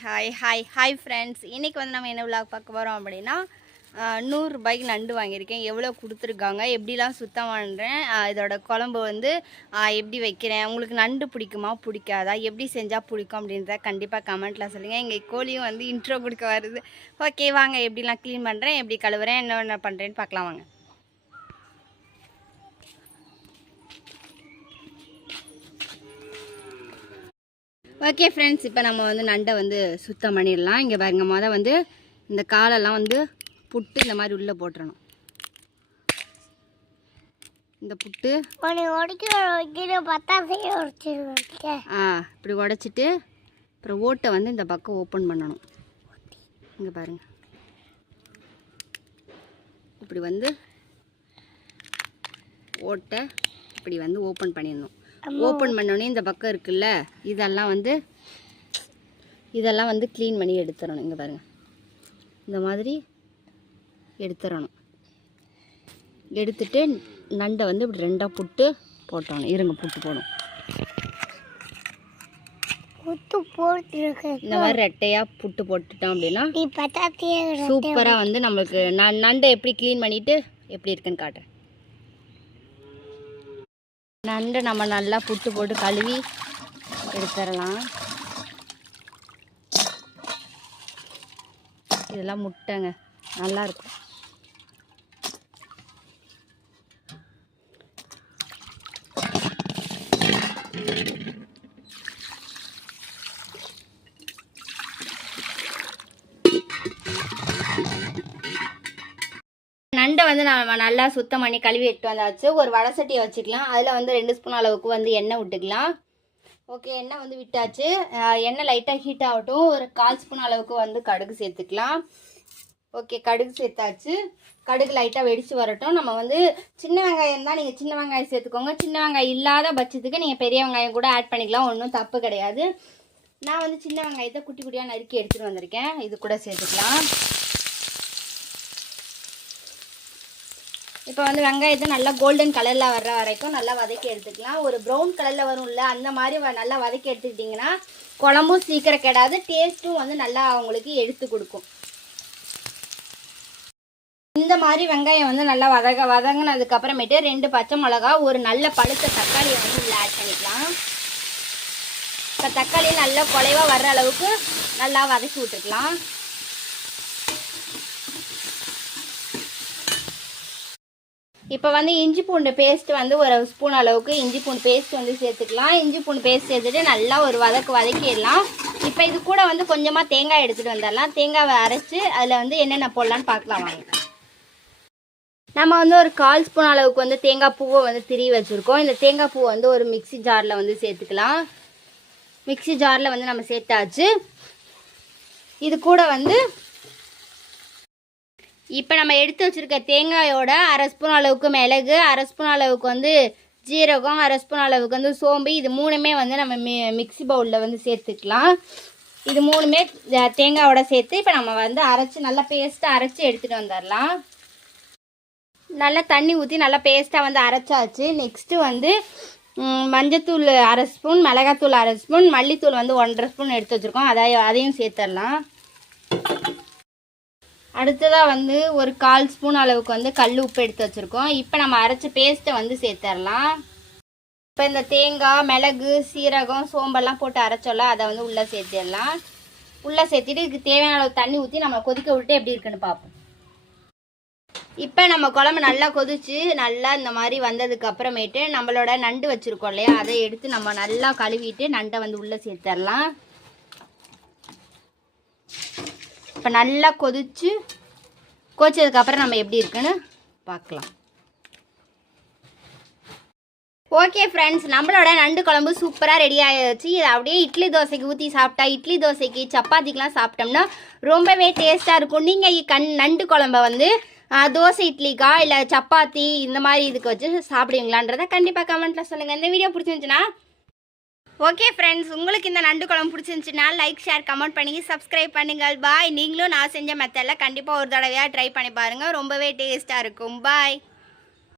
Hi friends. இன்றைக்கி வந்து நம்ம என்ன விளாக் பார்க்க போகிறோம் அப்படின்னா 100 ரூபாய்க்கு நண்டு வாங்கியிருக்கேன். எவ்வளோ கொடுத்துருக்காங்க, எப்படிலாம் சுத்தம் பண்ணுறேன், இதோட குழம்பு வந்து எப்படி வைக்கிறேன், உங்களுக்கு நண்டு பிடிக்குமா பிடிக்காதா, எப்படி செஞ்சால் பிடிக்கும் அப்படின்றத கண்டிப்பாக கமெண்ட்டில் சொல்லுங்கள். எங்கள் கோழியும் வந்து இன்ட்ரோ கொடுக்க வருது. ஓகே வாங்க, எப்படிலாம் க்ளீன் பண்ணுறேன், எப்படி கழுவுறேன், என்ன பண்ணுறேன்னு பார்க்கலாம் வாங்க. ஓகே ஃப்ரெண்ட்ஸ், இப்போ நம்ம வந்து நண்டை வந்து சுத்தம் பண்ணிடலாம். இங்கே பாருங்க, மொதல் வந்து இந்த காலெல்லாம் வந்து புட்டு இந்த மாதிரி உள்ளே போட்டுறணும். இந்த புட்டு இப்படி உடைச்சிட்டு அப்புறம் ஓட்டை வந்து இந்த பக்கம் ஓப்பன் பண்ணணும். இங்கே பாருங்க, இப்படி வந்து ஓட்டை இப்படி வந்து ஓப்பன் பண்ணிடணும். ஓப்பன் பண்ணோடனே இந்த பக்கம் இருக்குல்ல, இதெல்லாம் வந்து க்ளீன் பண்ணி எடுத்துடணும். இங்கே பாருங்கள், இந்த மாதிரி எடுத்துடணும். எடுத்துட்டு நண்டை வந்து இப்படி ரெண்டாக புட்டு போட்டோணும். இருங்க, புட்டு போடும். இந்த மாதிரி ரெட்டையாக புட்டு போட்டுட்டோம் அப்படின்னா சூப்பராக வந்து நம்மளுக்கு நண்டை எப்படி க்ளீன் பண்ணிவிட்டு எப்படி இருக்குன்னு காட்டுறேன். நண்டை நம்ம நல்லா புட்டு போட்டு கழுவி எடுத்துடலாம். இதெல்லாம் முட்டைங்க, நல்லாயிருக்கும். நண்டை வந்து நம்ம நல்லா சுத்தம் பண்ணி கழுவி எடுத்து வந்தாச்சு. ஒரு வடை சட்டியை வச்சுக்கலாம். அதில் வந்து 2 ஸ்பூன் அளவுக்கு வந்து எண்ணெய் விட்டுக்கலாம். ஓகே, எண்ணெய் வந்து விட்டாச்சு. எண்ணெய் லைட்டாக ஹீட் ஆகட்டும். ஒரு 1/4 ஸ்பூன் அளவுக்கு வந்து கடுகு சேர்த்துக்கலாம். ஓகே, கடுகு சேர்த்தாச்சு. கடுகு லைட்டாக வெடித்து வரட்டும். நம்ம வந்து சின்ன வெங்காயம் தான், நீங்கள் சின்ன வெங்காயம் சேர்த்துக்கோங்க. சின்ன வெங்காயம் இல்லாத பட்சத்துக்கு நீங்கள் பெரிய வெங்காயம் கூட ஆட் பண்ணிக்கலாம், ஒன்றும் தப்பு கிடையாது. நான் வந்து சின்ன வெங்காயத்தை குட்டி குட்டியாக நறுக்கி எடுத்துகிட்டு வந்திருக்கேன். இது கூட சேர்த்துக்கலாம். இப்போ வந்து வெங்காயத்தை நல்லா கோல்டன் கலரில் வர்ற வரைக்கும் நல்லா வதக்கி எடுத்துக்கலாம். ஒரு ப்ரௌன் கலரில் வரும்ல, அந்த மாதிரி நல்லா வதக்கி எடுத்துக்கிட்டிங்கன்னா குழம்பும் சீக்கிரம் கெடாது, டேஸ்ட்டும் வந்து நல்லா அவங்களுக்கு எடுத்து கொடுக்கும். இந்த மாதிரி வெங்காயம் வந்து நல்லா வதங்கினதுக்கப்புறமேட்டு 2 பச்சை மிளகா, ஒரு நல்ல பழுத்த தக்காளியை வந்து இதில் ஆட் பண்ணிக்கலாம். இப்போ தக்காளி நல்லா குலைவாக வர்ற அளவுக்கு நல்லா வதக்கி விட்டுக்கலாம். இப்போ வந்து இஞ்சி பூண்டு பேஸ்ட் வந்து ஒரு ஸ்பூன் அளவுக்கு இஞ்சி பூண்டு பேஸ்ட் வந்து சேர்த்துக்கலாம். இஞ்சி பூண்டு பேஸ்ட் சேர்த்துட்டு நல்லா ஒரு வதக்கிடலாம். இப்போ இது கூட வந்து கொஞ்சமாக தேங்காய் எடுத்துகிட்டு வந்துடலாம். தேங்காவை அரைச்சி அதில் வந்து என்னென்ன போடலான்னு பார்க்கலாம் வாங்க. நம்ம வந்து ஒரு 1/4 ஸ்பூன் அளவுக்கு வந்து தேங்காய் பூவை வந்து திரி வச்சுருக்கோம். இந்த தேங்காய் பூவை வந்து ஒரு மிக்சி ஜாரில் வந்து சேர்த்துக்கலாம். மிக்சி ஜாரில் வந்து நம்ம சேர்த்தாச்சு. இது கூட வந்து இப்போ நம்ம எடுத்து வச்சுருக்க தேங்காயோட 1/2 ஸ்பூன் அளவுக்கு மிளகு, 1/2 ஸ்பூன் அளவுக்கு வந்து ஜீரகம், 1/2 ஸ்பூன் அளவுக்கு வந்து சோம்பு, இது 3மே வந்து நம்ம மிக்சி பவுலில் வந்து சேர்த்துக்கலாம். இது 3மே தேங்காயோட சேர்த்து இப்போ நம்ம வந்து அரைச்சி நல்லா பேஸ்ட்டாக அரைச்சி எடுத்துகிட்டு வந்துடலாம். நல்லா தண்ணி ஊற்றி நல்லா பேஸ்ட்டாக வந்து அரைச்சாச்சு. நெக்ஸ்ட்டு வந்து மஞ்சத்தூள் 1/2 ஸ்பூன், மிளகாத்தூள் 1/2 ஸ்பூன், மல்லித்தூள் வந்து 1/2 ஸ்பூன் எடுத்து வச்சுருக்கோம். அதையும் சேர்த்துடலாம். அடுத்ததாக வந்து ஒரு 1/4 ஸ்பூன் அளவுக்கு வந்து கல் உப்பு எடுத்து வச்சுருக்கோம். இப்போ நம்ம அரைச்ச பேஸ்ட்டை வந்து சேர்த்துடலாம். இப்போ இந்த தேங்காய், மிளகு, சீரகம், சோம்பெல்லாம் போட்டு அரைச்சோல்ல, அதை வந்து உள்ளே சேர்த்துடலாம். உள்ளே சேர்த்துட்டு இதுக்கு தேவையான அளவு தண்ணி ஊற்றி நம்ம கொதிக்க விட்டு எப்படி இருக்குன்னு பார்ப்போம். இப்போ நம்ம குழம்பு நல்லா கொதிச்சு நல்லா இந்த மாதிரி வந்ததுக்கு அப்புறமேட்டு நம்மளோட நண்டு வச்சுருக்கோம் இல்லையா, அதை எடுத்து நம்ம நல்லா கழுவிட்டு நண்டை வந்து உள்ளே சேர்த்துடலாம். இப்போ நல்லா கொதிச்சதுக்கப்புறம் நம்ம எப்படி இருக்குன்னு பார்க்கலாம். ஓகே ஃப்ரெண்ட்ஸ், நம்மளோட நண்டு குழம்பு சூப்பராக ரெடி ஆகிடுச்சு. இதை அப்படியே இட்லி தோசைக்கு ஊற்றி சாப்பிட்டா, இட்லி தோசைக்கு சப்பாத்திக்கெலாம் சாப்பிட்டோம்னா ரொம்பவே டேஸ்ட்டாக இருக்கும். நீங்கள் நண்டு குழம்ப வந்து தோசை இட்லிக்கா இல்லை சப்பாத்தி இந்த மாதிரி இதுக்கு வச்சு சாப்பிடுவீங்களான்றதை கண்டிப்பாக கமெண்ட்டில் சொல்லுங்கள். இந்த வீடியோ பிடிச்சிருந்துச்சுன்னா ஓகே ஃப்ரெண்ட்ஸ், உங்களுக்கு இந்த நண்டு குழம்பு பிடிச்சிருந்துச்சுன்னா லைக், ஷேர், கமெண்ட் பண்ணி சப்ஸ்கிரைப் பண்ணுங்கள். பாய். நீங்களும் நான் செஞ்ச மெத்தடில் கண்டிப்பாக ஒரு தடவையாக ட்ரை பண்ணி பாருங்கள், ரொம்பவே டேஸ்ட்டாக இருக்கும். பாய்.